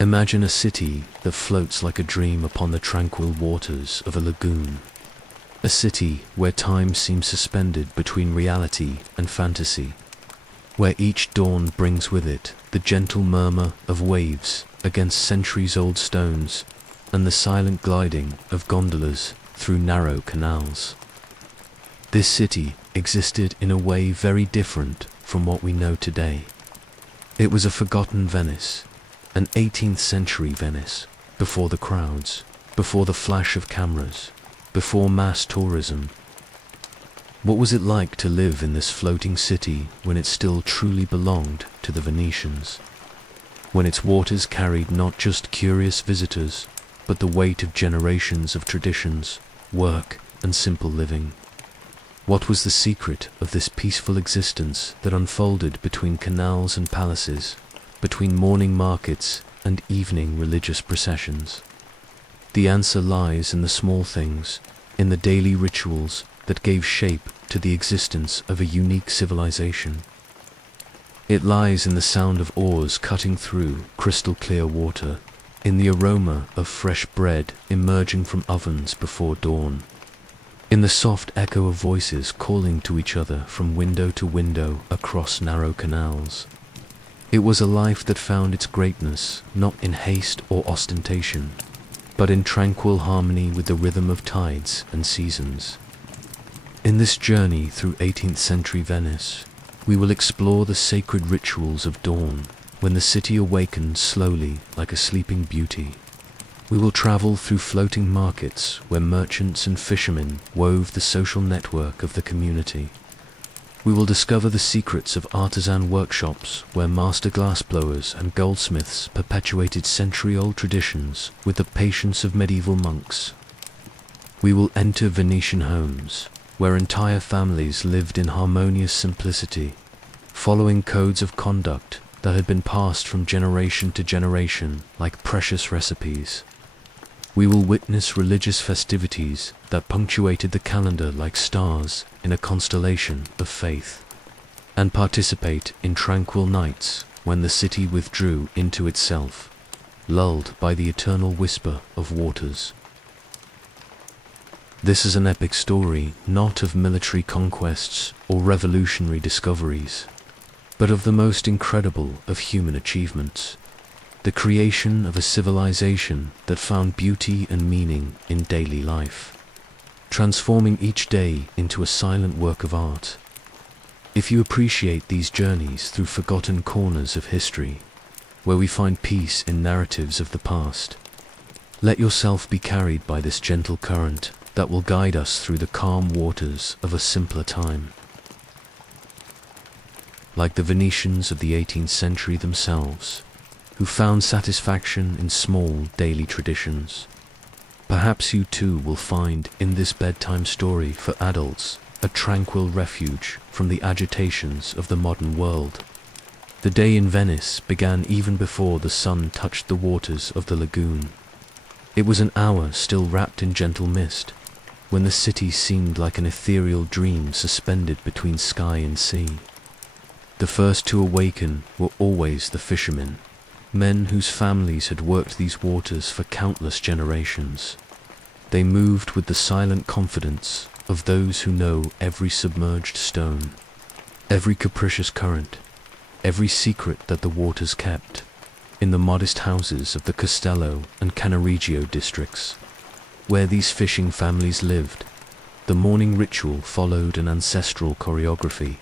Imagine a city that floats like a dream upon the tranquil waters of a lagoon. A city where time seems suspended between reality and fantasy, where each dawn brings with it the gentle murmur of waves against centuries-old stones and the silent gliding of gondolas through narrow canals. This city existed in a way very different from what we know today. It was a forgotten Venice, an 18th century Venice, before the crowds, before the flash of cameras, before mass tourism. What was it like to live in this floating city when it still truly belonged to the Venetians? When its waters carried not just curious visitors, but the weight of generations of traditions, work, and simple living? What was the secret of this peaceful existence that unfolded between canals and palaces, between morning markets and evening religious processions? The answer lies in the small things, in the daily rituals that gave shape to the existence of a unique civilization. It lies in the sound of oars cutting through crystal clear water, in the aroma of fresh bread emerging from ovens before dawn, in the soft echo of voices calling to each other from window to window across narrow canals. It was a life that found its greatness not in haste or ostentation, but in tranquil harmony with the rhythm of tides and seasons. In this journey through 18th century Venice, we will explore the sacred rituals of dawn, when the city awakened slowly like a sleeping beauty. We will travel through floating markets where merchants and fishermen wove the social network of the community. We will discover the secrets of artisan workshops where master glassblowers and goldsmiths perpetuated century-old traditions with the patience of medieval monks. We will enter Venetian homes, where entire families lived in harmonious simplicity, following codes of conduct that had been passed from generation to generation like precious recipes. We will witness religious festivities that punctuated the calendar like stars in a constellation of faith, and participate in tranquil nights when the city withdrew into itself, lulled by the eternal whisper of waters. This is an epic story not of military conquests or revolutionary discoveries, but of the most incredible of human achievements, the creation of a civilization that found beauty and meaning in daily life, transforming each day into a silent work of art. If you appreciate these journeys through forgotten corners of history, where we find peace in narratives of the past, let yourself be carried by this gentle current that will guide us through the calm waters of a simpler time. Like the Venetians of the 18th century themselves, who found satisfaction in small daily traditions, perhaps you too will find in this bedtime story for adults a tranquil refuge from the agitations of the modern world. The day in Venice began even before the sun touched the waters of the lagoon. It was an hour still wrapped in gentle mist, when the city seemed like an ethereal dream suspended between sky and sea. The first to awaken were always the fishermen, men whose families had worked these waters for countless generations. They moved with the silent confidence of those who know every submerged stone, every capricious current, every secret that the waters kept. In the modest houses of the Castello and Cannaregio districts, where these fishing families lived, the morning ritual followed an ancestral choreography.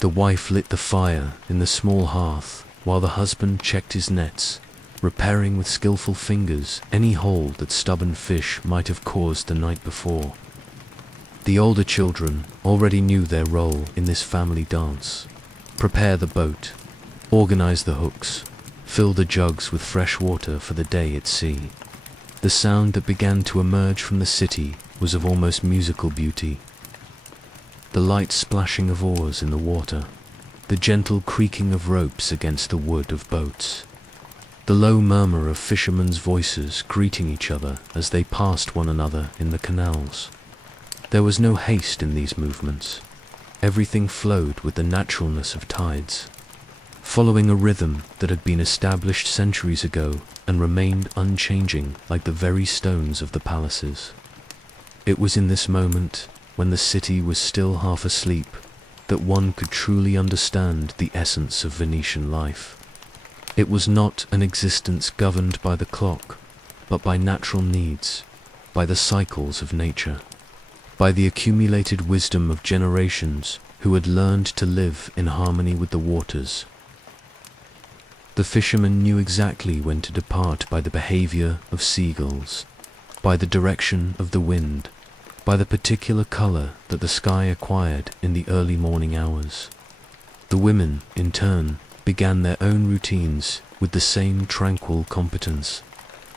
The wife lit the fire in the small hearth, while the husband checked his nets, repairing with skillful fingers any hole that stubborn fish might have caused the night before. The older children already knew their role in this family dance: prepare the boat, organize the hooks, fill the jugs with fresh water for the day at sea. The sound that began to emerge from the city was of almost musical beauty. The light splashing of oars in the water, the gentle creaking of ropes against the wood of boats, the low murmur of fishermen's voices greeting each other as they passed one another in the canals. There was no haste in these movements. Everything flowed with the naturalness of tides. following a rhythm that had been established centuries ago and remained unchanging like the very stones of the palaces. It was in this moment, when the city was still half asleep, that one could truly understand the essence of Venetian life. It was not an existence governed by the clock, but by natural needs, by the cycles of nature, by the accumulated wisdom of generations who had learned to live in harmony with the waters. The fisherman knew exactly when to depart by the behavior of seagulls, by the direction of the wind, by the particular color that the sky acquired in the early morning hours. The women, in turn, began their own routines with the same tranquil competence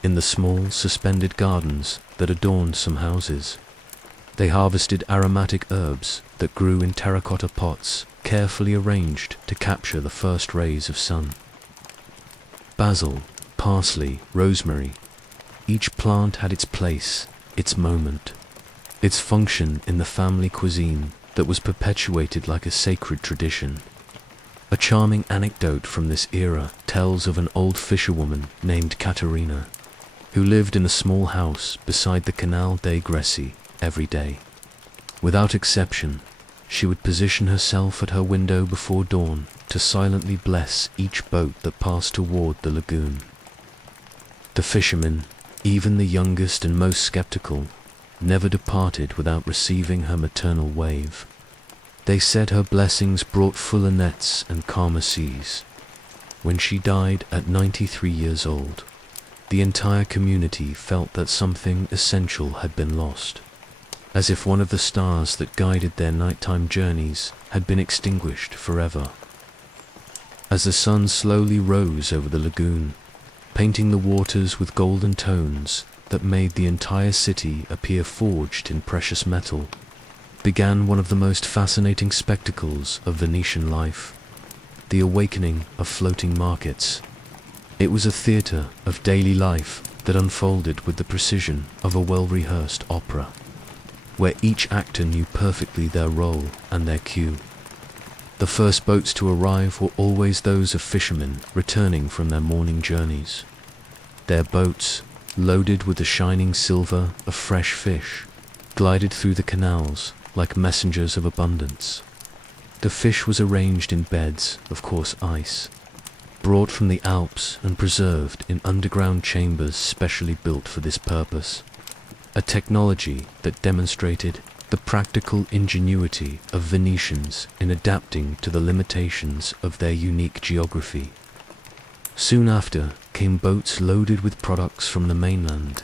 in the small suspended gardens that adorned some houses. They harvested aromatic herbs that grew in terracotta pots, carefully arranged to capture the first rays of sun. Basil, parsley, rosemary. Each plant had its place, its moment, its function in the family cuisine that was perpetuated like a sacred tradition. A charming anecdote from this era tells of an old fisherwoman named Caterina, who lived in a small house beside the Canal dei Greci every day. Without exception, she would position herself at her window before dawn to silently bless each boat that passed toward the lagoon. The fishermen, even the youngest and most skeptical, never departed without receiving her maternal wave. They said her blessings brought fuller nets and calmer seas. When she died at 93 years old, the entire community felt that something essential had been lost, as if one of the stars that guided their nighttime journeys had been extinguished forever. As the sun slowly rose over the lagoon, painting the waters with golden tones that made the entire city appear forged in precious metal, began one of the most fascinating spectacles of Venetian life, the awakening of floating markets. It was a theater of daily life that unfolded with the precision of a well-rehearsed opera, where each actor knew perfectly their role and their cue. The first boats to arrive were always those of fishermen returning from their morning journeys. Their boats, loaded with the shining silver of fresh fish, glided through the canals like messengers of abundance. The fish was arranged in beds of coarse ice, brought from the Alps and preserved in underground chambers specially built for this purpose, a technology that demonstrated the practical ingenuity of Venetians in adapting to the limitations of their unique geography. Soon after came boats loaded with products from the mainland.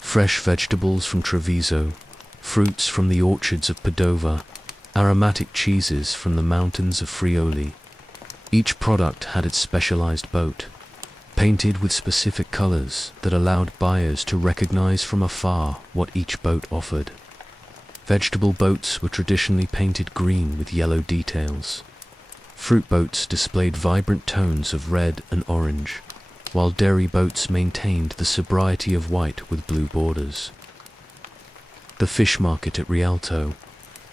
Fresh vegetables from Treviso, fruits from the orchards of Padova, aromatic cheeses from the mountains of Friuli. Each product had its specialized boat, painted with specific colors that allowed buyers to recognize from afar what each boat offered. Vegetable boats were traditionally painted green with yellow details. Fruit boats displayed vibrant tones of red and orange, while dairy boats maintained the sobriety of white with blue borders. The fish market at Rialto,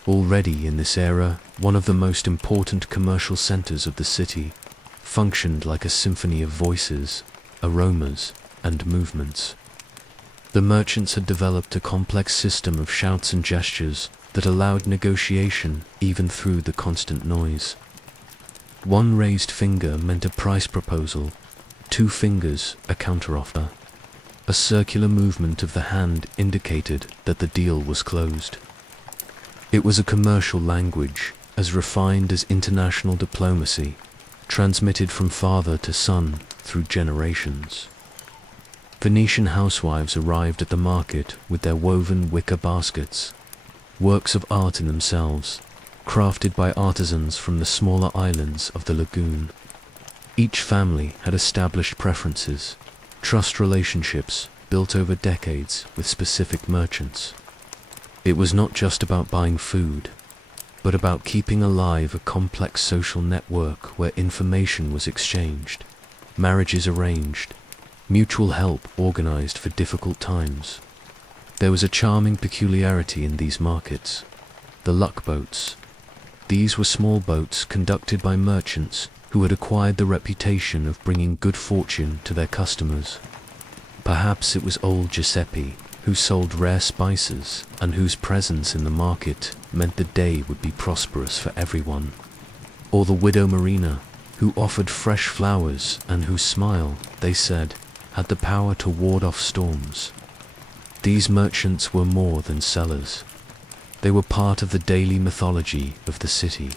already in this era one of the most important commercial centers of the city, functioned like a symphony of voices, aromas, and movements. The merchants had developed a complex system of shouts and gestures that allowed negotiation even through the constant noise. One raised finger meant a price proposal, 2 fingers a counteroffer. A circular movement of the hand indicated that the deal was closed. It was a commercial language, as refined as international diplomacy, transmitted from father to son through generations. Venetian housewives arrived at the market with their woven wicker baskets, works of art in themselves, crafted by artisans from the smaller islands of the lagoon. Each family had established preferences, trust relationships built over decades with specific merchants. It was not just about buying food, but about keeping alive a complex social network where information was exchanged, marriages arranged, mutual help organized for difficult times. There was a charming peculiarity in these markets: the luck boats. These were small boats conducted by merchants who had acquired the reputation of bringing good fortune to their customers. Perhaps it was old Giuseppe, who sold rare spices and whose presence in the market meant the day would be prosperous for everyone. Or the widow Marina, who offered fresh flowers and whose smile, they said, had the power to ward off storms. These merchants were more than sellers. They were part of the daily mythology of the city,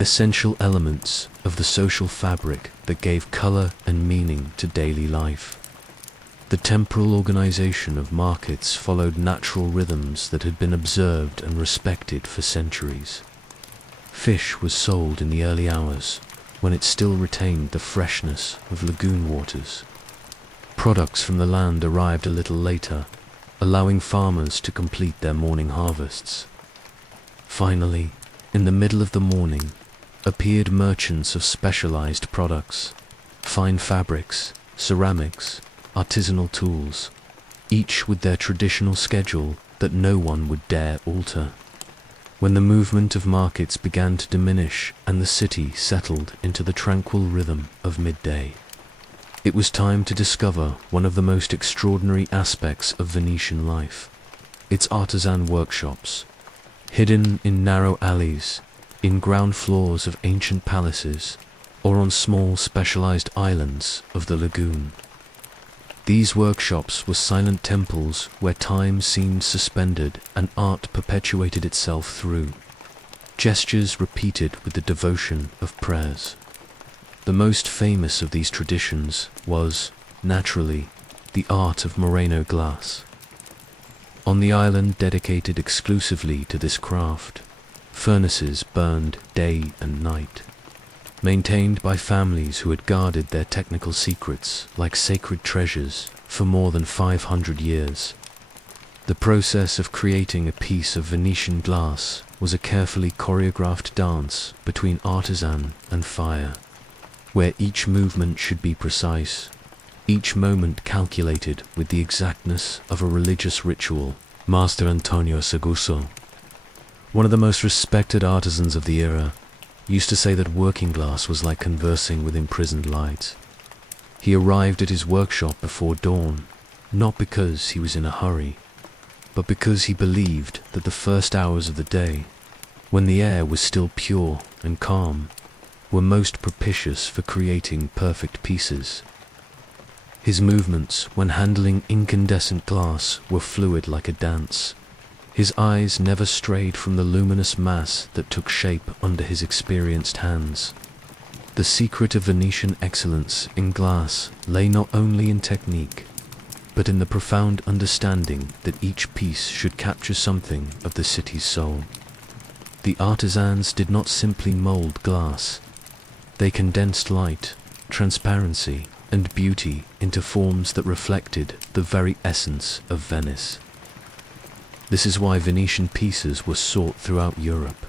essential elements of the social fabric that gave color and meaning to daily life. The temporal organization of markets followed natural rhythms that had been observed and respected for centuries. Fish was sold in the early hours, when it still retained the freshness of lagoon waters. Products from the land arrived a little later, allowing farmers to complete their morning harvests. Finally, in the middle of the morning, appeared merchants of specialized products, fine fabrics, ceramics, artisanal tools, each with their traditional schedule that no one would dare alter. When the movement of markets began to diminish and the city settled into the tranquil rhythm of midday, it was time to discover one of the most extraordinary aspects of Venetian life, its artisan workshops, hidden in narrow alleys, in ground floors of ancient palaces, or on small specialized islands of the lagoon. These workshops were silent temples where time seemed suspended and art perpetuated itself through gestures repeated with the devotion of prayers. The most famous of these traditions was, naturally, the art of Murano glass. On the island dedicated exclusively to this craft, furnaces burned day and night, maintained by families who had guarded their technical secrets like sacred treasures for more than 500 years. The process of creating a piece of Venetian glass was a carefully choreographed dance between artisan and fire, where each movement should be precise, each moment calculated with the exactness of a religious ritual. Master Antonio Seguso, one of the most respected artisans of the era, used to say that working glass was like conversing with imprisoned light. He arrived at his workshop before dawn, not because he was in a hurry, but because he believed that the first hours of the day, when the air was still pure and calm, were most propitious for creating perfect pieces. His movements when handling incandescent glass were fluid like a dance. His eyes never strayed from the luminous mass that took shape under his experienced hands. The secret of Venetian excellence in glass lay not only in technique, but in the profound understanding that each piece should capture something of the city's soul. The artisans did not simply mold glass. They condensed light, transparency, and beauty into forms that reflected the very essence of Venice. This is why Venetian pieces were sought throughout Europe.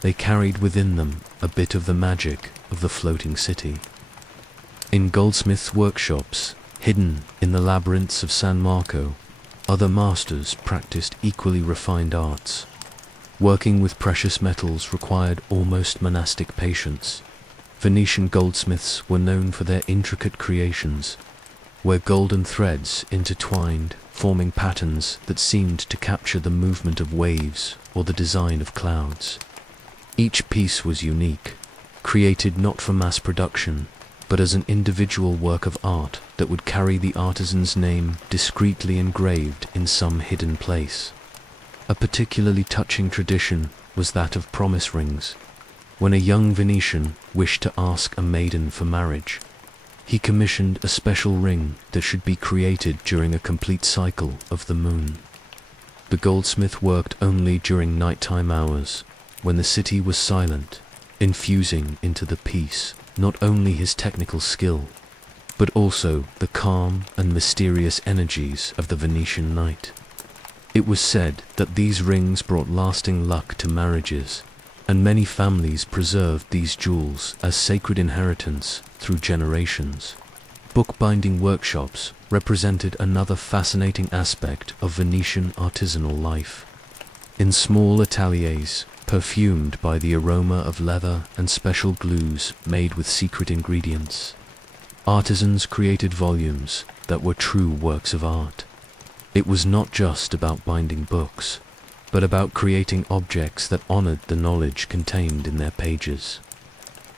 They carried within them a bit of the magic of the floating city. In goldsmiths' workshops, hidden in the labyrinths of San Marco, other masters practiced equally refined arts. Working with precious metals required almost monastic patience. Venetian goldsmiths were known for their intricate creations, where golden threads intertwined, forming patterns that seemed to capture the movement of waves or the design of clouds. Each piece was unique, created not for mass production, but as an individual work of art that would carry the artisan's name discreetly engraved in some hidden place. A particularly touching tradition was that of promise rings. When a young Venetian wished to ask a maiden for marriage, he commissioned a special ring that should be created during a complete cycle of the moon. The goldsmith worked only during nighttime hours, when the city was silent, infusing into the piece not only his technical skill, but also the calm and mysterious energies of the Venetian night. It was said that these rings brought lasting luck to marriages, and many families preserved these jewels as sacred inheritance through generations. Bookbinding workshops represented another fascinating aspect of Venetian artisanal life. In small ateliers, perfumed by the aroma of leather and special glues made with secret ingredients. Artisans created volumes that were true works of art. It was not just about binding books, but about creating objects that honored the knowledge contained in their pages.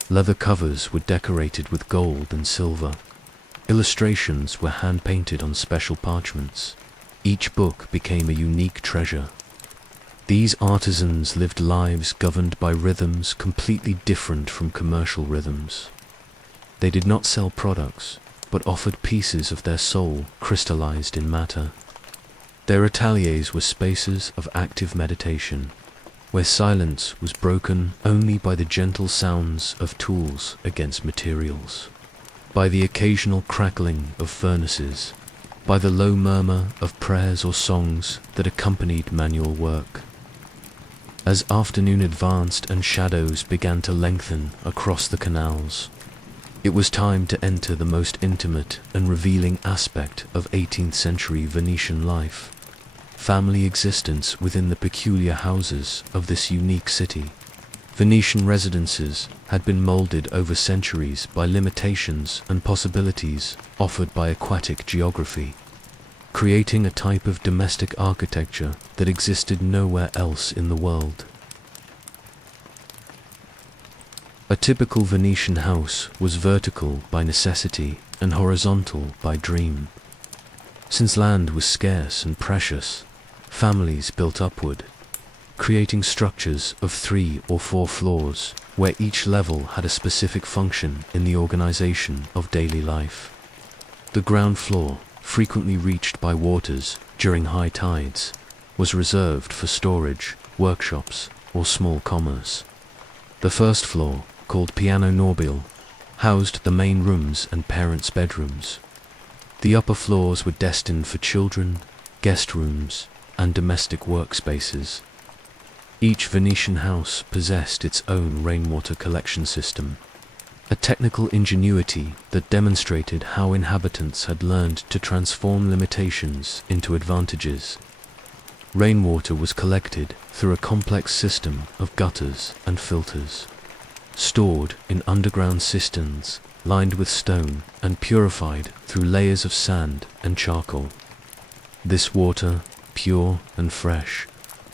Leather covers were decorated with gold and silver. Illustrations were hand-painted on special parchments. Each book became a unique treasure. These artisans lived lives governed by rhythms completely different from commercial rhythms. They did not sell products, but offered pieces of their soul crystallized in matter. Their ateliers were spaces of active meditation, where silence was broken only by the gentle sounds of tools against materials, by the occasional crackling of furnaces, by the low murmur of prayers or songs that accompanied manual work. As afternoon advanced and shadows began to lengthen across the canals, it was time to enter the most intimate and revealing aspect of 18th century Venetian life: family existence within the peculiar houses of this unique city. Venetian residences had been molded over centuries by limitations and possibilities offered by aquatic geography, creating a type of domestic architecture that existed nowhere else in the world. A typical Venetian house was vertical by necessity and horizontal by dream. Since land was scarce and precious, families built upward, creating structures of 3 or 4 floors, where each level had a specific function in the organization of daily life. The ground floor, frequently reached by waters during high tides, was reserved for storage, workshops, or small commerce. The first floor, called Piano Nobile, housed the main rooms and parents' bedrooms. The upper floors were destined for children, guest rooms, and domestic workspaces. Each Venetian house possessed its own rainwater collection system, a technical ingenuity that demonstrated how inhabitants had learned to transform limitations into advantages. Rainwater was collected through a complex system of gutters and filters, stored in underground cisterns lined with stone and purified through layers of sand and charcoal. This water, pure and fresh,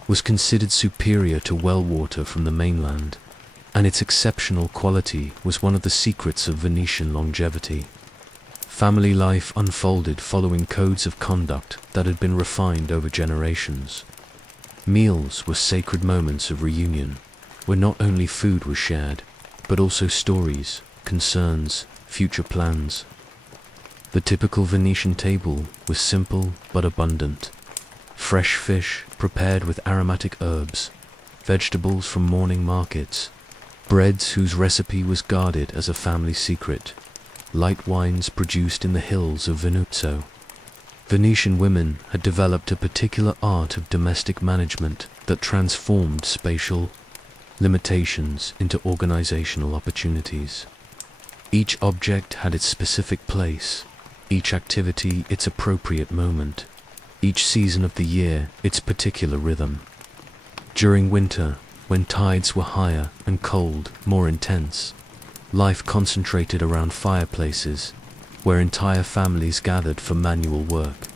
was considered superior to well water from the mainland, and its exceptional quality was one of the secrets of Venetian longevity. Family life unfolded following codes of conduct that had been refined over generations. Meals were sacred moments of reunion, where not only food was shared, but also stories, concerns, future plans. The typical Venetian table was simple but abundant. Fresh fish prepared with aromatic herbs, vegetables from morning markets, breads whose recipe was guarded as a family secret, light wines produced in the hills of Venuzzo. Venetian women had developed a particular art of domestic management that transformed spatial limitations into organizational opportunities. Each object had its specific place, each activity its appropriate moment, each season of the year its particular rhythm. During winter, when tides were higher and cold more intense, life concentrated around fireplaces, where entire families gathered for manual work,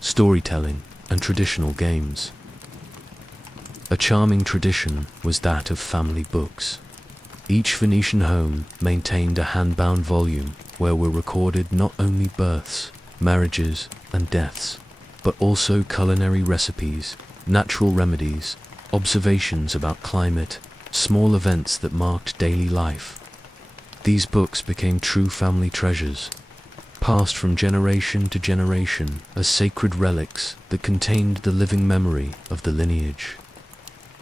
storytelling, and traditional games. A charming tradition was that of family books. Each Venetian home maintained a hand-bound volume where were recorded not only births, marriages, and deaths, but also culinary recipes, natural remedies, observations about climate, small events that marked daily life. These books became true family treasures, passed from generation to generation as sacred relics that contained the living memory of the lineage.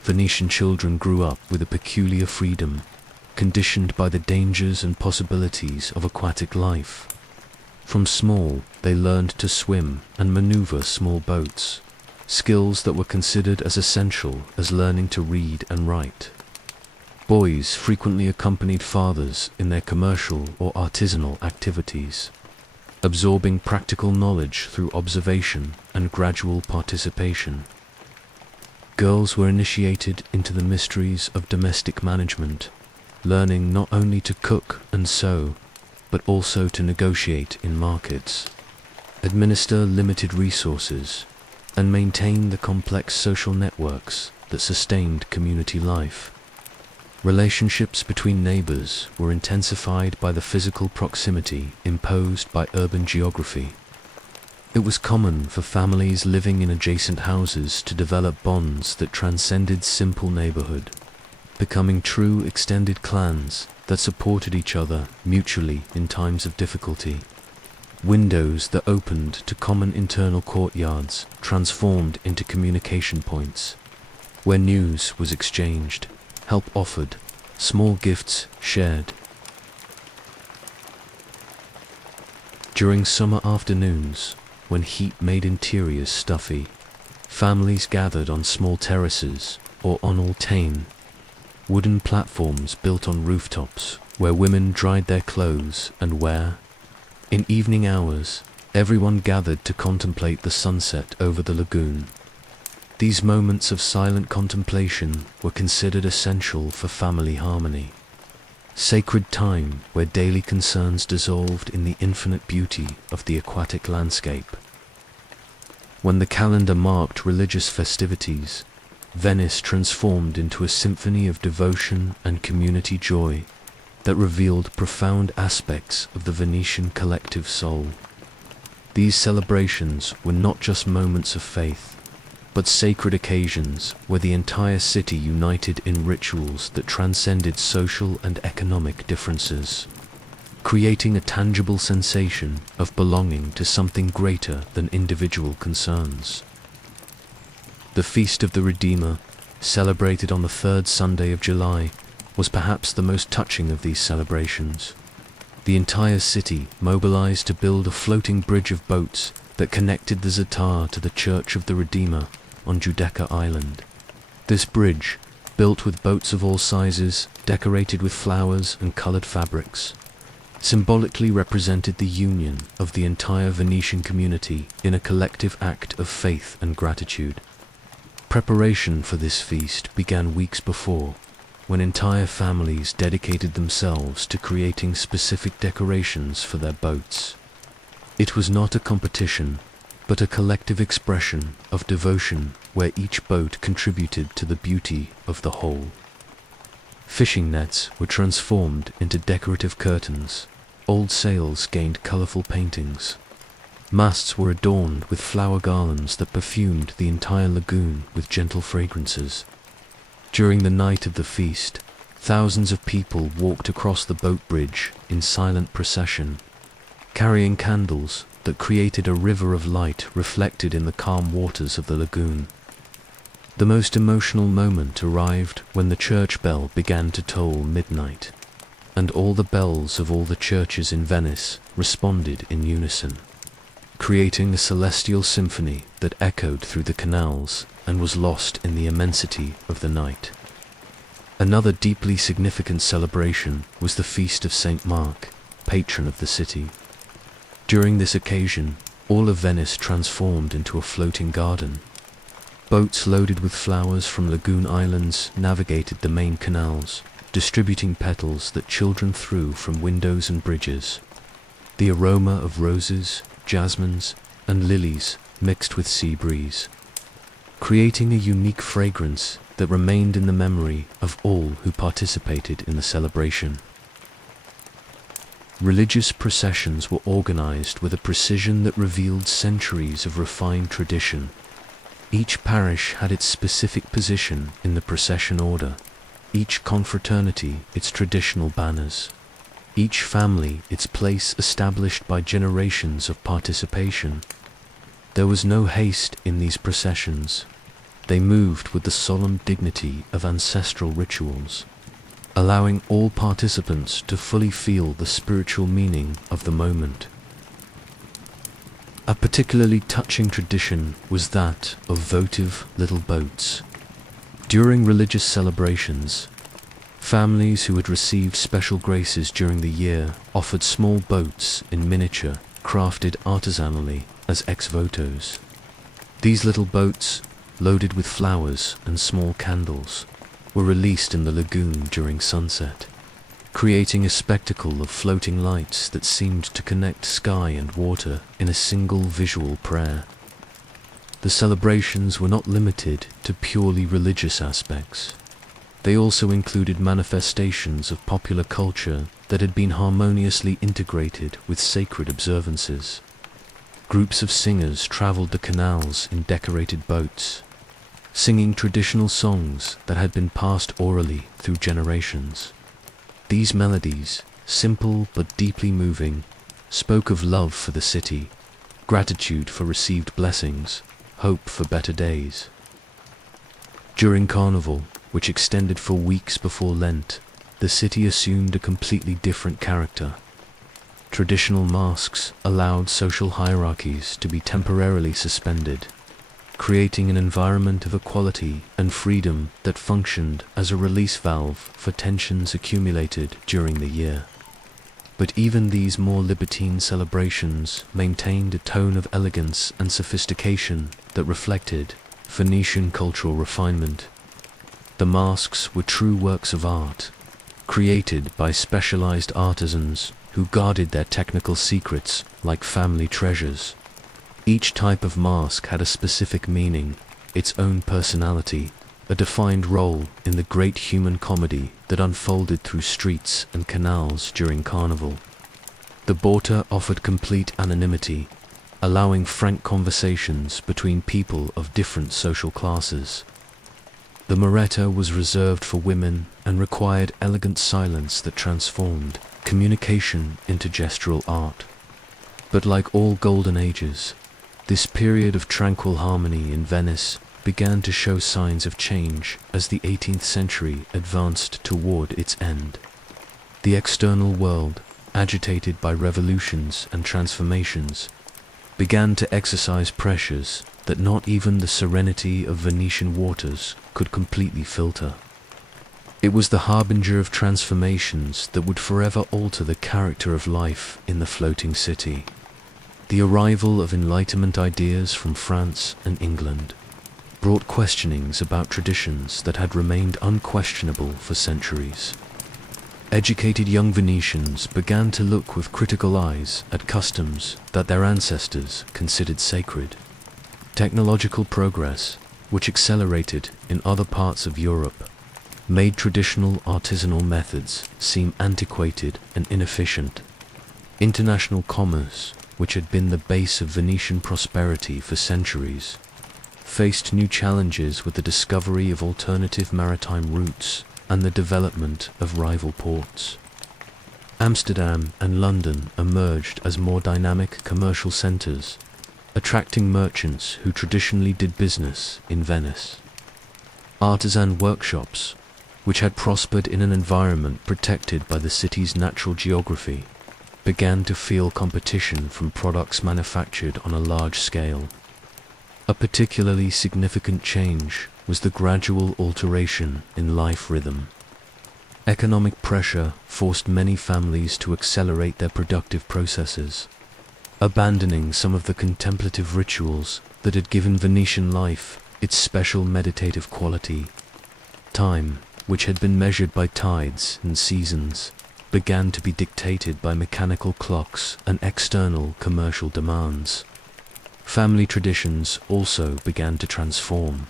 Venetian children grew up with a peculiar freedom, conditioned by the dangers and possibilities of aquatic life. From small, they learned to swim and maneuver small boats, skills that were considered as essential as learning to read and write. Boys frequently accompanied fathers in their commercial or artisanal activities, absorbing practical knowledge through observation and gradual participation. Girls were initiated into the mysteries of domestic management, learning not only to cook and sew, but also to negotiate in markets, administer limited resources, and maintain the complex social networks that sustained community life. Relationships between neighbors were intensified by the physical proximity imposed by urban geography. It was common for families living in adjacent houses to develop bonds that transcended simple neighborhood, becoming true extended clans that supported each other mutually in times of difficulty. Windows that opened to common internal courtyards transformed into communication points, where news was exchanged, help offered, small gifts shared. During summer afternoons, when heat made interiors stuffy, families gathered on small terraces or on altane, wooden platforms built on rooftops where women dried their clothes and where, in evening hours, everyone gathered to contemplate the sunset over the lagoon. These moments of silent contemplation were considered essential for family harmony. Sacred time where daily concerns dissolved in the infinite beauty of the aquatic landscape. When the calendar marked religious festivities, Venice transformed into a symphony of devotion and community joy that revealed profound aspects of the Venetian collective soul. These celebrations were not just moments of faith, but sacred occasions where the entire city united in rituals that transcended social and economic differences, creating a tangible sensation of belonging to something greater than individual concerns. The Feast of the Redeemer, celebrated on the third Sunday of July, was perhaps the most touching of these celebrations. The entire city mobilized to build a floating bridge of boats that connected the Zatar to the Church of the Redeemer on Giudecca Island. This bridge, built with boats of all sizes, decorated with flowers and colored fabrics, symbolically represented the union of the entire Venetian community in a collective act of faith and gratitude. Preparation for this feast began weeks before, when entire families dedicated themselves to creating specific decorations for their boats. It was not a competition, but a collective expression of devotion where each boat contributed to the beauty of the whole. Fishing nets were transformed into decorative curtains, old sails gained colorful paintings, masts were adorned with flower garlands that perfumed the entire lagoon with gentle fragrances. During the night of the feast, thousands of people walked across the boat bridge in silent procession, carrying candles that created a river of light reflected in the calm waters of the lagoon. The most emotional moment arrived when the church bell began to toll midnight, and all the bells of all the churches in Venice responded in unison, creating a celestial symphony that echoed through the canals and was lost in the immensity of the night. Another deeply significant celebration was the Feast of St. Mark, patron of the city. During this occasion, all of Venice transformed into a floating garden. Boats loaded with flowers from lagoon islands navigated the main canals, distributing petals that children threw from windows and bridges. The aroma of roses, jasmines, and lilies mixed with sea breeze, creating a unique fragrance that remained in the memory of all who participated in the celebration. Religious processions were organized with a precision that revealed centuries of refined tradition. Each parish had its specific position in the procession order, each confraternity its traditional banners, each family its place established by generations of participation. There was no haste in these processions. They moved with the solemn dignity of ancestral rituals, allowing all participants to fully feel the spiritual meaning of the moment. A particularly touching tradition was that of votive little boats. During religious celebrations, families who had received special graces during the year offered small boats in miniature, crafted artisanally as ex votos. These little boats, loaded with flowers and small candles, were released in the lagoon during sunset, creating a spectacle of floating lights that seemed to connect sky and water in a single visual prayer. The celebrations were not limited to purely religious aspects. They also included manifestations of popular culture that had been harmoniously integrated with sacred observances. Groups of singers traveled the canals in decorated boats, singing traditional songs that had been passed orally through generations. These melodies, simple but deeply moving, spoke of love for the city, gratitude for received blessings, hope for better days. During Carnival, which extended for weeks before Lent, the city assumed a completely different character. Traditional masks allowed social hierarchies to be temporarily suspended, creating an environment of equality and freedom that functioned as a release valve for tensions accumulated during the year. But even these more libertine celebrations maintained a tone of elegance and sophistication that reflected Venetian cultural refinement. The masks were true works of art, created by specialized artisans who guarded their technical secrets like family treasures. Each type of mask had a specific meaning, its own personality, a defined role in the great human comedy that unfolded through streets and canals during Carnival. The border offered complete anonymity, allowing frank conversations between people of different social classes. The Murano was reserved for women and required elegant silence that transformed communication into gestural art. But like all golden ages, this period of tranquil harmony in Venice began to show signs of change as the 18th century advanced toward its end. The external world, agitated by revolutions and transformations, began to exercise pressures that not even the serenity of Venetian waters could completely filter. It was the harbinger of transformations that would forever alter the character of life in the floating city. The arrival of Enlightenment ideas from France and England brought questionings about traditions that had remained unquestionable for centuries. Educated young Venetians began to look with critical eyes at customs that their ancestors considered sacred. Technological progress, which accelerated in other parts of Europe, made traditional artisanal methods seem antiquated and inefficient. International commerce, which had been the base of Venetian prosperity for centuries, faced new challenges with the discovery of alternative maritime routes and the development of rival ports. Amsterdam and London emerged as more dynamic commercial centers, attracting merchants who traditionally did business in Venice. Artisan workshops, which had prospered in an environment protected by the city's natural geography, began to feel competition from products manufactured on a large scale. A particularly significant change was the gradual alteration in life rhythm. Economic pressure forced many families to accelerate their productive processes, abandoning some of the contemplative rituals that had given Venetian life its special meditative quality. Time, which had been measured by tides and seasons, began to be dictated by mechanical clocks and external commercial demands. Family traditions also began to transform.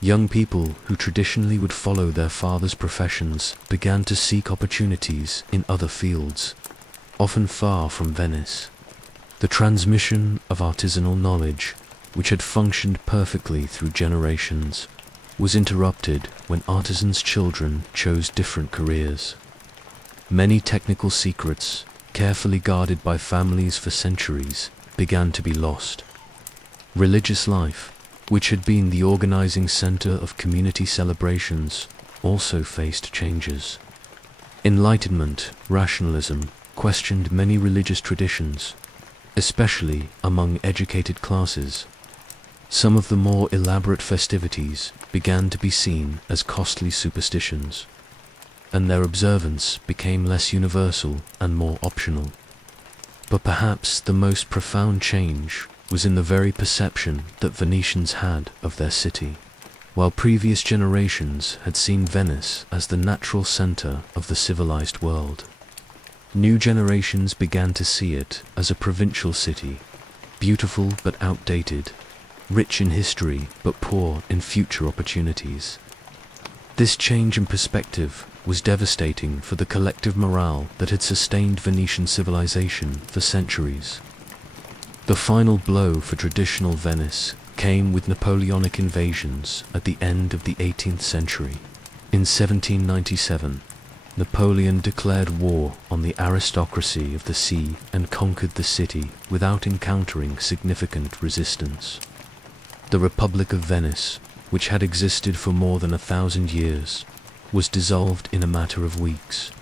Young people who traditionally would follow their father's professions began to seek opportunities in other fields, often far from Venice. The transmission of artisanal knowledge, which had functioned perfectly through generations, was interrupted when artisans' children chose different careers. Many technical secrets, carefully guarded by families for centuries, began to be lost. Religious life, which had been the organizing center of community celebrations, also faced changes. Enlightenment rationalism questioned many religious traditions, especially among educated classes. Some of the more elaborate festivities began to be seen as costly superstitions, and their observance became less universal and more optional. But perhaps the most profound change was in the very perception that Venetians had of their city. While previous generations had seen Venice as the natural center of the civilized world, new generations began to see it as a provincial city, beautiful but outdated, rich in history but poor in future opportunities. This change in perspective was devastating for the collective morale that had sustained Venetian civilization for centuries. The final blow for traditional Venice came with Napoleonic invasions at the end of the 18th century. In 1797, Napoleon declared war on the aristocracy of the sea and conquered the city without encountering significant resistance. The Republic of Venice, which had existed for more than 1,000 years, was dissolved in a matter of weeks.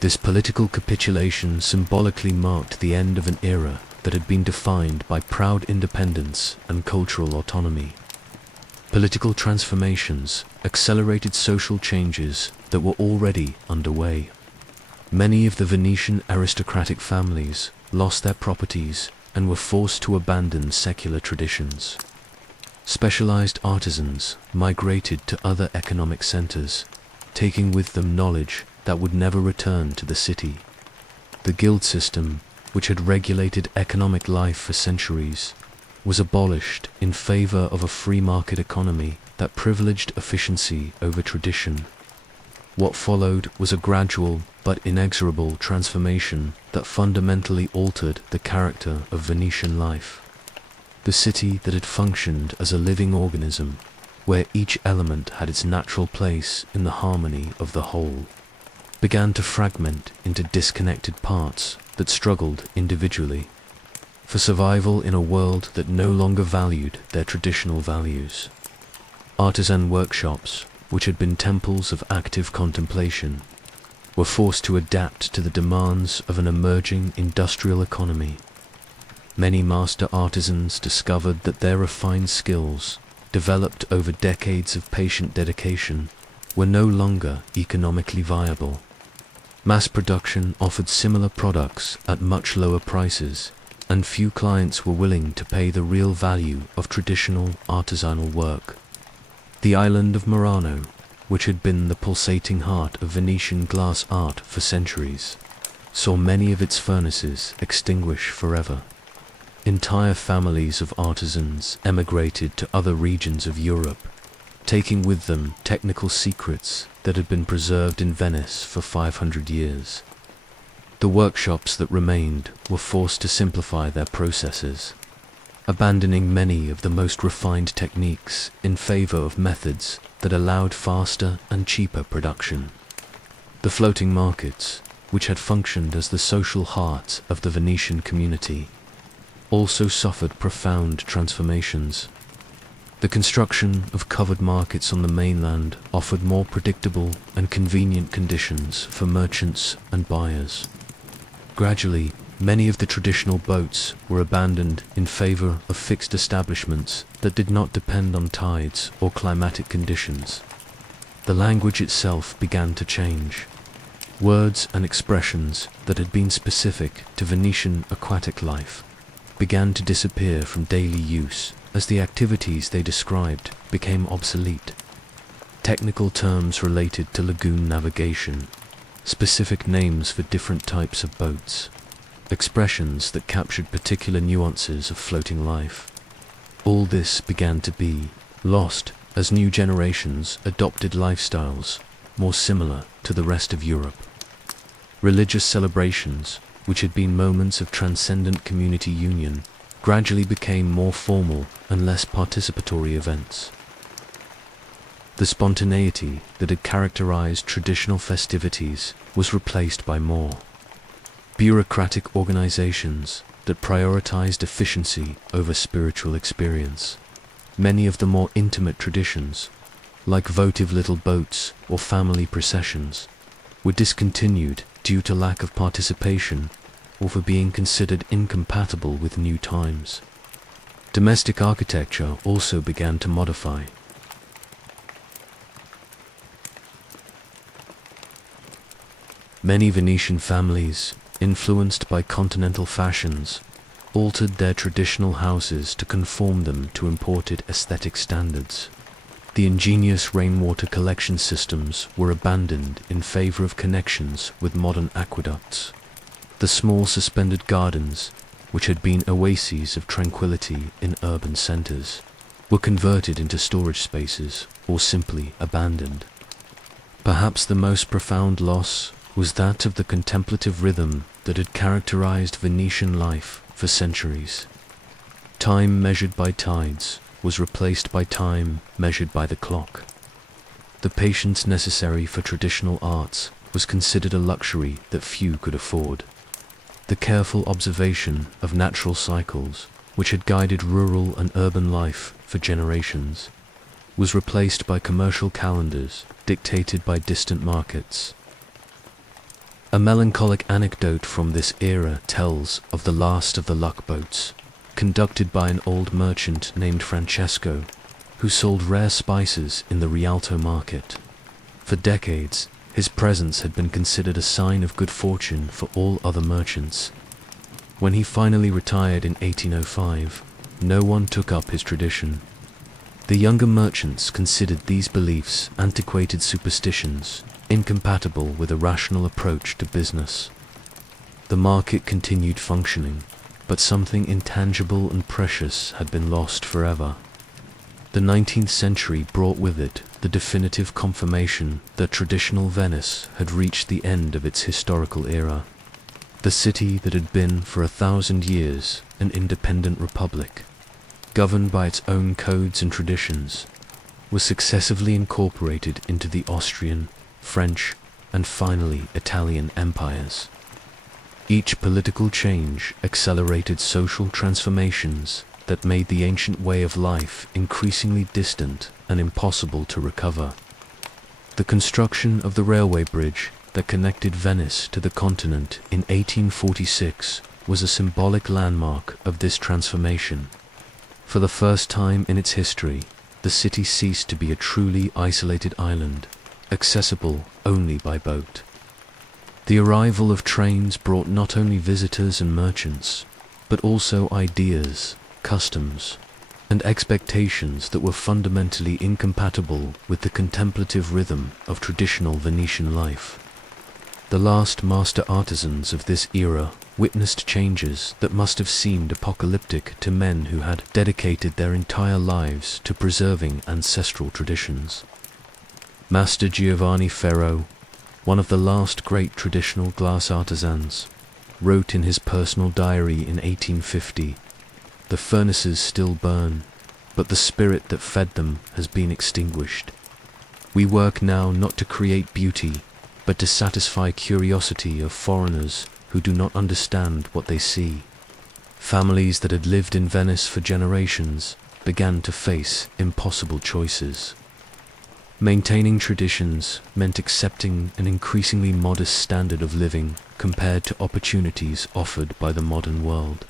This political capitulation symbolically marked the end of an era that had been defined by proud independence and cultural autonomy. Political transformations accelerated social changes that were already underway. Many of the Venetian aristocratic families lost their properties and were forced to abandon secular traditions. Specialized artisans migrated to other economic centers, taking with them knowledge that would never return to the city. The guild system, which had regulated economic life for centuries, was abolished in favor of a free market economy that privileged efficiency over tradition. What followed was a gradual but inexorable transformation that fundamentally altered the character of Venetian life. The city that had functioned as a living organism, where each element had its natural place in the harmony of the whole, began to fragment into disconnected parts that struggled individually for survival in a world that no longer valued their traditional values. Artisan workshops, which had been temples of active contemplation, were forced to adapt to the demands of an emerging industrial economy. Many master artisans discovered that their refined skills, developed over decades of patient dedication, were no longer economically viable. Mass production offered similar products at much lower prices, and few clients were willing to pay the real value of traditional artisanal work. The island of Murano, which had been the pulsating heart of Venetian glass art for centuries, saw many of its furnaces extinguish forever. Entire families of artisans emigrated to other regions of Europe, taking with them technical secrets that had been preserved in Venice for 500 years. The workshops that remained were forced to simplify their processes, abandoning many of the most refined techniques in favor of methods that allowed faster and cheaper production. The floating markets, which had functioned as the social heart of the Venetian community, also suffered profound transformations. The construction of covered markets on the mainland offered more predictable and convenient conditions for merchants and buyers. Gradually, many of the traditional boats were abandoned in favor of fixed establishments that did not depend on tides or climatic conditions. The language itself began to change. Words and expressions that had been specific to Venetian aquatic life began to disappear from daily use as the activities they described became obsolete. Technical terms related to lagoon navigation, specific names for different types of boats, expressions that captured particular nuances of floating life. All this began to be lost as new generations adopted lifestyles more similar to the rest of Europe. Religious celebrations, which had been moments of transcendent community union, gradually became more formal and less participatory events. The spontaneity that had characterized traditional festivities was replaced by more bureaucratic organizations that prioritized efficiency over spiritual experience. Many of the more intimate traditions, like votive little boats or family processions, were discontinued due to lack of participation or for being considered incompatible with new times. Domestic architecture also began to modify. Many Venetian families, influenced by continental fashions, altered their traditional houses to conform them to imported aesthetic standards. The ingenious rainwater collection systems were abandoned in favor of connections with modern aqueducts. The small suspended gardens, which had been oases of tranquility in urban centers, were converted into storage spaces or simply abandoned. Perhaps the most profound loss was that of the contemplative rhythm that had characterized Venetian life for centuries. Time measured by tides was replaced by time measured by the clock. The patience necessary for traditional arts was considered a luxury that few could afford. The careful observation of natural cycles, which had guided rural and urban life for generations, was replaced by commercial calendars dictated by distant markets. A melancholic anecdote from this era tells of the last of the luck boats, conducted by an old merchant named Francesco, who sold rare spices in the Rialto market. For decades, his presence had been considered a sign of good fortune for all other merchants. When he finally retired in 1805, no one took up his tradition. The younger merchants considered these beliefs antiquated superstitions, incompatible with a rational approach to business. The market continued functioning, but something intangible and precious had been lost forever. The 19th century brought with it the definitive confirmation that traditional Venice had reached the end of its historical era. The city that had been for 1,000 years an independent republic, governed by its own codes and traditions, was successively incorporated into the Austrian, French, and finally Italian empires. Each political change accelerated social transformations that made the ancient way of life increasingly distant and impossible to recover. The construction of the railway bridge that connected Venice to the continent in 1846 was a symbolic landmark of this transformation. For the first time in its history, the city ceased to be a truly isolated island, accessible only by boat. The arrival of trains brought not only visitors and merchants, but also ideas, customs, and expectations that were fundamentally incompatible with the contemplative rhythm of traditional Venetian life. The last master artisans of this era witnessed changes that must have seemed apocalyptic to men who had dedicated their entire lives to preserving ancestral traditions. Master Giovanni Ferro, one of the last great traditional glass artisans, wrote in his personal diary in 1850, "The furnaces still burn, but the spirit that fed them has been extinguished. We work now not to create beauty, but to satisfy curiosity of foreigners who do not understand what they see." Families that had lived in Venice for generations began to face impossible choices. Maintaining traditions meant accepting an increasingly modest standard of living compared to opportunities offered by the modern world.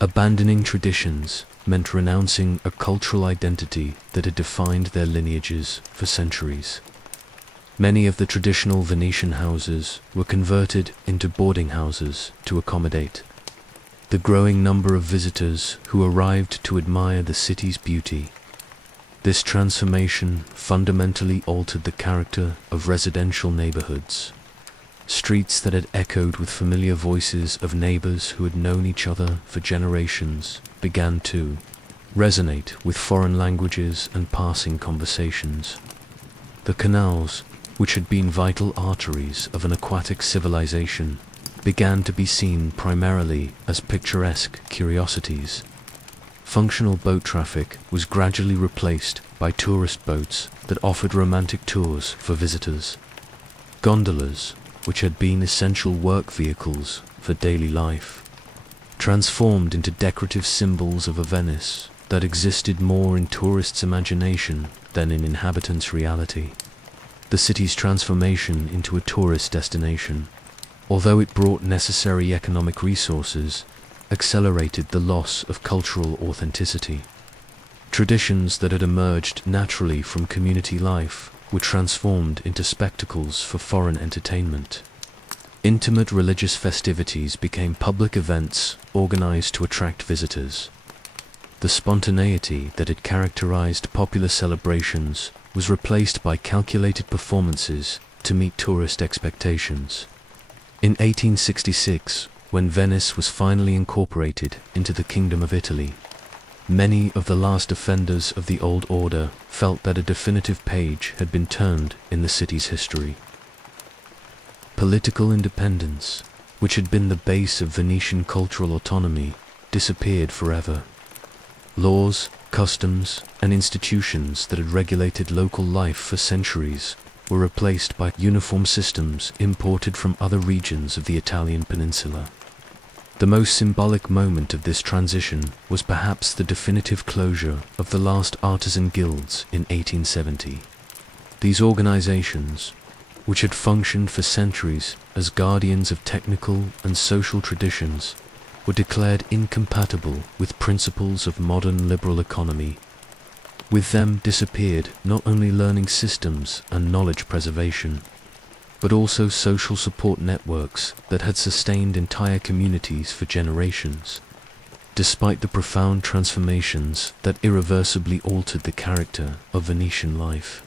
Abandoning traditions meant renouncing a cultural identity that had defined their lineages for centuries. Many of the traditional Venetian houses were converted into boarding houses to accommodate the growing number of visitors who arrived to admire the city's beauty. This transformation fundamentally altered the character of residential neighborhoods. Streets that had echoed with familiar voices of neighbors who had known each other for generations began to resonate with foreign languages and passing conversations. The canals, which had been vital arteries of an aquatic civilization, began to be seen primarily as picturesque curiosities. Functional boat traffic was gradually replaced by tourist boats that offered romantic tours for visitors. Gondolas, which had been essential work vehicles for daily life, transformed into decorative symbols of a Venice that existed more in tourists' imagination than in inhabitants' reality. The city's transformation into a tourist destination, although it brought necessary economic resources, accelerated the loss of cultural authenticity. Traditions that had emerged naturally from community life were transformed into spectacles for foreign entertainment. Intimate religious festivities became public events organized to attract visitors. The spontaneity that had characterized popular celebrations was replaced by calculated performances to meet tourist expectations. In 1866, when Venice was finally incorporated into the Kingdom of Italy, many of the last offenders of the old order felt that a definitive page had been turned in the city's history. Political independence, which had been the base of Venetian cultural autonomy, disappeared forever. Laws, customs, and institutions that had regulated local life for centuries were replaced by uniform systems imported from other regions of the Italian peninsula. The most symbolic moment of this transition was perhaps the definitive closure of the last artisan guilds in 1870. These organizations, which had functioned for centuries as guardians of technical and social traditions, were declared incompatible with principles of modern liberal economy. With them disappeared not only learning systems and knowledge preservation, but also social support networks that had sustained entire communities for generations. Despite the profound transformations that irreversibly altered the character of Venetian life,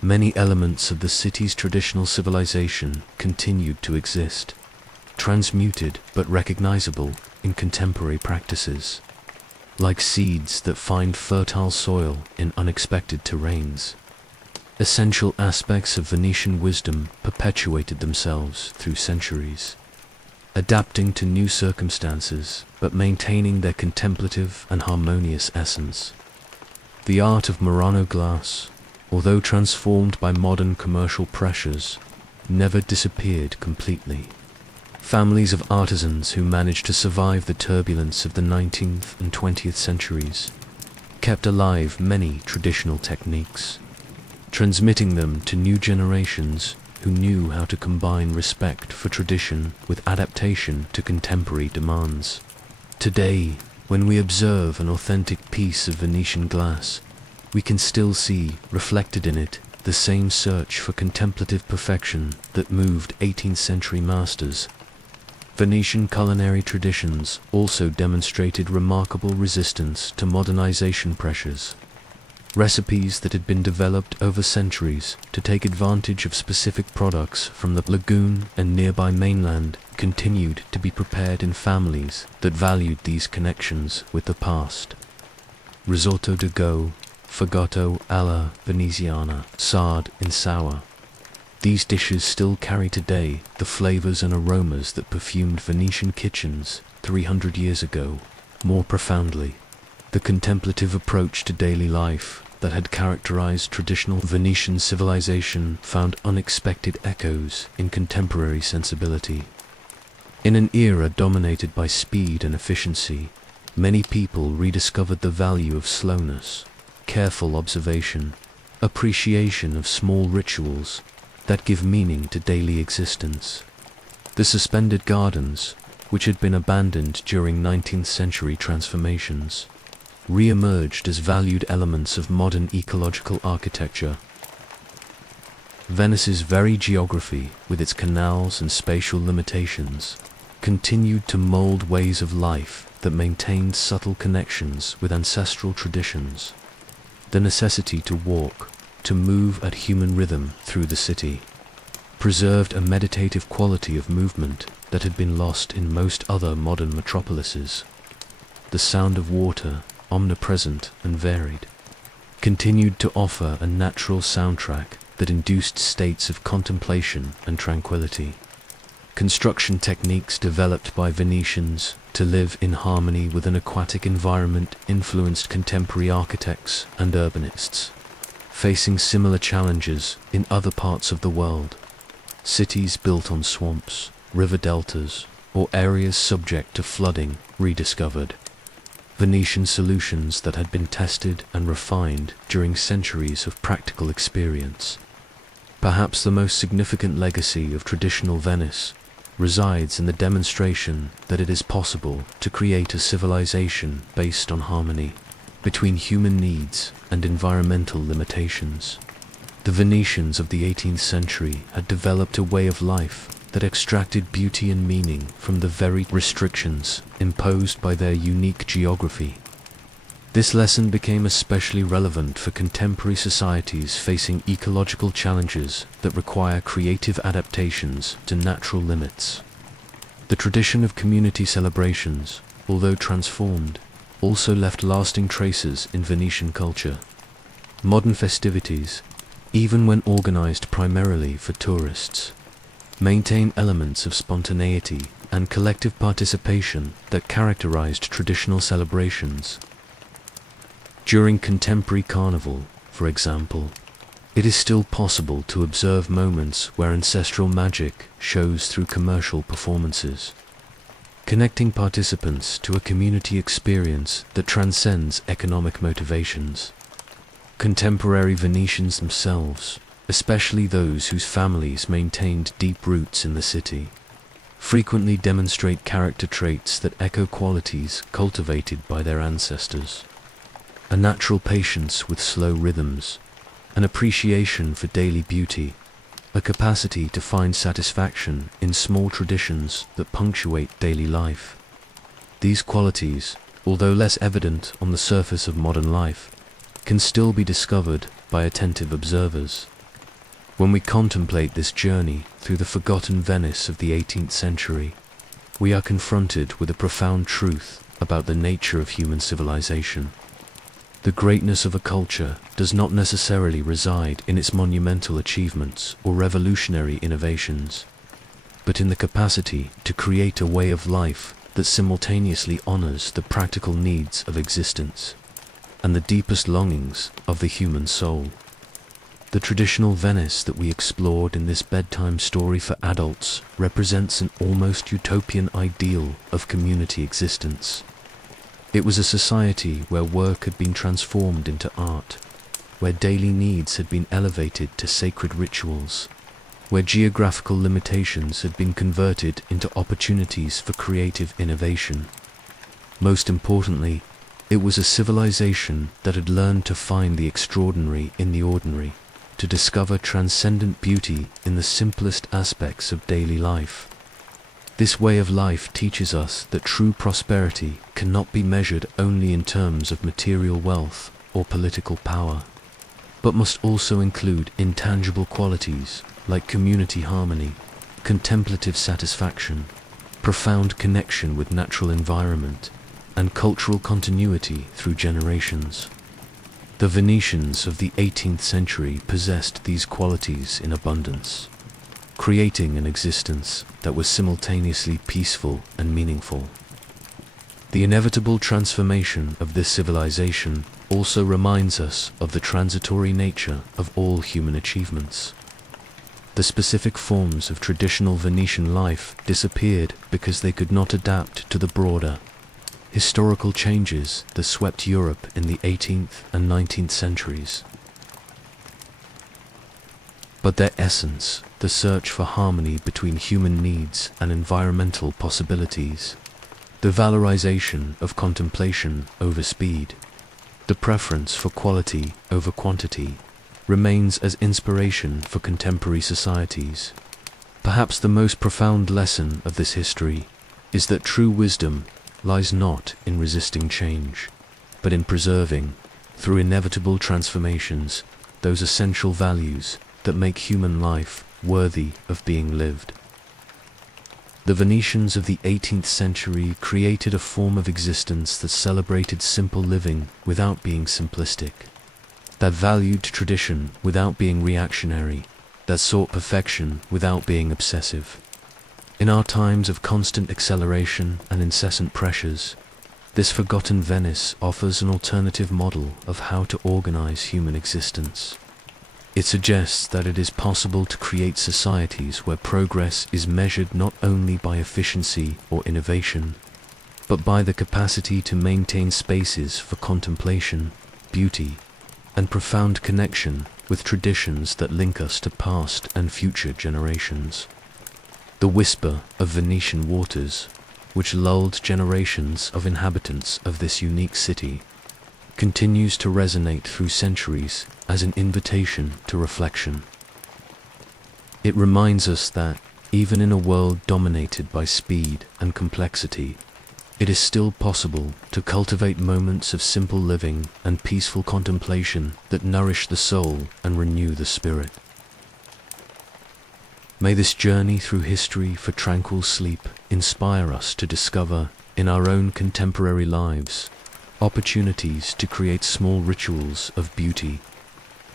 many elements of the city's traditional civilization continued to exist, transmuted but recognizable in contemporary practices, like seeds that find fertile soil in unexpected terrains. Essential aspects of Venetian wisdom perpetuated themselves through centuries, adapting to new circumstances but maintaining their contemplative and harmonious essence. The art of Murano glass, although transformed by modern commercial pressures, never disappeared completely. Families of artisans who managed to survive the turbulence of the 19th and 20th centuries kept alive many traditional techniques, transmitting them to new generations who knew how to combine respect for tradition with adaptation to contemporary demands. Today, when we observe an authentic piece of Venetian glass, we can still see, reflected in it, the same search for contemplative perfection that moved 18th century masters. Venetian culinary traditions also demonstrated remarkable resistance to modernization pressures. Recipes that had been developed over centuries to take advantage of specific products from the lagoon and nearby mainland continued to be prepared in families that valued these connections with the past. Risotto de go, fagotto alla veneziana, sard in sour. These dishes still carry today the flavors and aromas that perfumed Venetian kitchens 300 years ago. More profoundly, the contemplative approach to daily life that had characterized traditional Venetian civilization found unexpected echoes in contemporary sensibility. In an era dominated by speed and efficiency, many people rediscovered the value of slowness, careful observation, appreciation of small rituals that give meaning to daily existence. The suspended gardens, which had been abandoned during 19th century transformations, re-emerged as valued elements of modern ecological architecture. Venice's very geography, with its canals and spatial limitations, continued to mold ways of life that maintained subtle connections with ancestral traditions. The necessity to walk, to move at human rhythm through the city, preserved a meditative quality of movement that had been lost in most other modern metropolises. The sound of water, omnipresent and varied, continued to offer a natural soundtrack that induced states of contemplation and tranquility. Construction techniques developed by Venetians to live in harmony with an aquatic environment influenced contemporary architects and urbanists, facing similar challenges in other parts of the world. Cities built on swamps, river deltas, or areas subject to flooding rediscovered. Venetian solutions that had been tested and refined during centuries of practical experience. Perhaps the most significant legacy of traditional Venice resides in the demonstration that it is possible to create a civilization based on harmony between human needs and environmental limitations. The Venetians of the 18th century had developed a way of life that extracted beauty and meaning from the very restrictions imposed by their unique geography. This lesson became especially relevant for contemporary societies facing ecological challenges that require creative adaptations to natural limits. The tradition of community celebrations, although transformed, also left lasting traces in Venetian culture. Modern festivities, even when organized primarily for tourists, maintain elements of spontaneity and collective participation that characterized traditional celebrations. During contemporary carnival, for example, it is still possible to observe moments where ancestral magic shows through commercial performances, connecting participants to a community experience that transcends economic motivations. Contemporary Venetians themselves, especially those whose families maintained deep roots in the city, frequently demonstrate character traits that echo qualities cultivated by their ancestors. A natural patience with slow rhythms, an appreciation for daily beauty, a capacity to find satisfaction in small traditions that punctuate daily life. These qualities, although less evident on the surface of modern life, can still be discovered by attentive observers. When we contemplate this journey through the forgotten Venice of the 18th century, we are confronted with a profound truth about the nature of human civilization. The greatness of a culture does not necessarily reside in its monumental achievements or revolutionary innovations, but in the capacity to create a way of life that simultaneously honors the practical needs of existence and the deepest longings of the human soul. The traditional Venice that we explored in this bedtime story for adults represents an almost utopian ideal of community existence. It was a society where work had been transformed into art, where daily needs had been elevated to sacred rituals, where geographical limitations had been converted into opportunities for creative innovation. Most importantly, it was a civilization that had learned to find the extraordinary in the ordinary, to discover transcendent beauty in the simplest aspects of daily life. This way of life teaches us that true prosperity cannot be measured only in terms of material wealth or political power, but must also include intangible qualities like community harmony, contemplative satisfaction, profound connection with natural environment, and cultural continuity through generations. The Venetians of the 18th century possessed these qualities in abundance, creating an existence that was simultaneously peaceful and meaningful. The inevitable transformation of this civilization also reminds us of the transitory nature of all human achievements. The specific forms of traditional Venetian life disappeared because they could not adapt to the broader, historical changes that swept Europe in the 18th and 19th centuries. But their essence, the search for harmony between human needs and environmental possibilities, the valorization of contemplation over speed, the preference for quality over quantity, remains as inspiration for contemporary societies. Perhaps the most profound lesson of this history is that true wisdom lies not in resisting change, but in preserving, through inevitable transformations, those essential values that make human life worthy of being lived. The Venetians of the 18th century created a form of existence that celebrated simple living without being simplistic, that valued tradition without being reactionary, that sought perfection without being obsessive. In our times of constant acceleration and incessant pressures, this forgotten Venice offers an alternative model of how to organize human existence. It suggests that it is possible to create societies where progress is measured not only by efficiency or innovation, but by the capacity to maintain spaces for contemplation, beauty, and profound connection with traditions that link us to past and future generations. The whisper of Venetian waters, which lulled generations of inhabitants of this unique city, continues to resonate through centuries as an invitation to reflection. It reminds us that, even in a world dominated by speed and complexity, it is still possible to cultivate moments of simple living and peaceful contemplation that nourish the soul and renew the spirit. May this journey through history for tranquil sleep inspire us to discover, in our own contemporary lives, opportunities to create small rituals of beauty,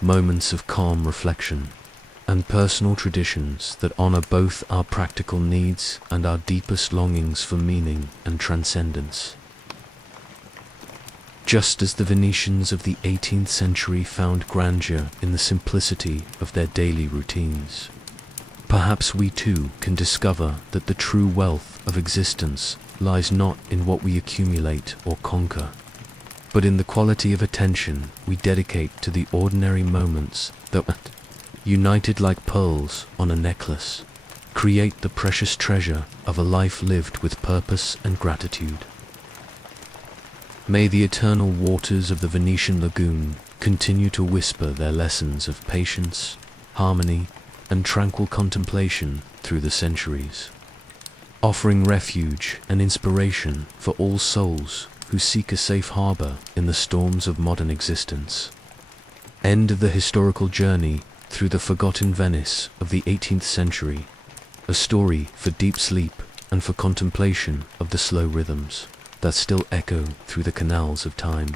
moments of calm reflection, and personal traditions that honor both our practical needs and our deepest longings for meaning and transcendence. Just as the Venetians of the 18th century found grandeur in the simplicity of their daily routines, perhaps we too can discover that the true wealth of existence lies not in what we accumulate or conquer, but in the quality of attention we dedicate to the ordinary moments that, united like pearls on a necklace, create the precious treasure of a life lived with purpose and gratitude. May the eternal waters of the Venetian lagoon continue to whisper their lessons of patience, harmony, and tranquil contemplation through the centuries, offering refuge and inspiration for all souls who seek a safe harbor in the storms of modern existence. End of the historical journey through the forgotten Venice of the 18th century, a story for deep sleep and for contemplation of the slow rhythms that still echo through the canals of time.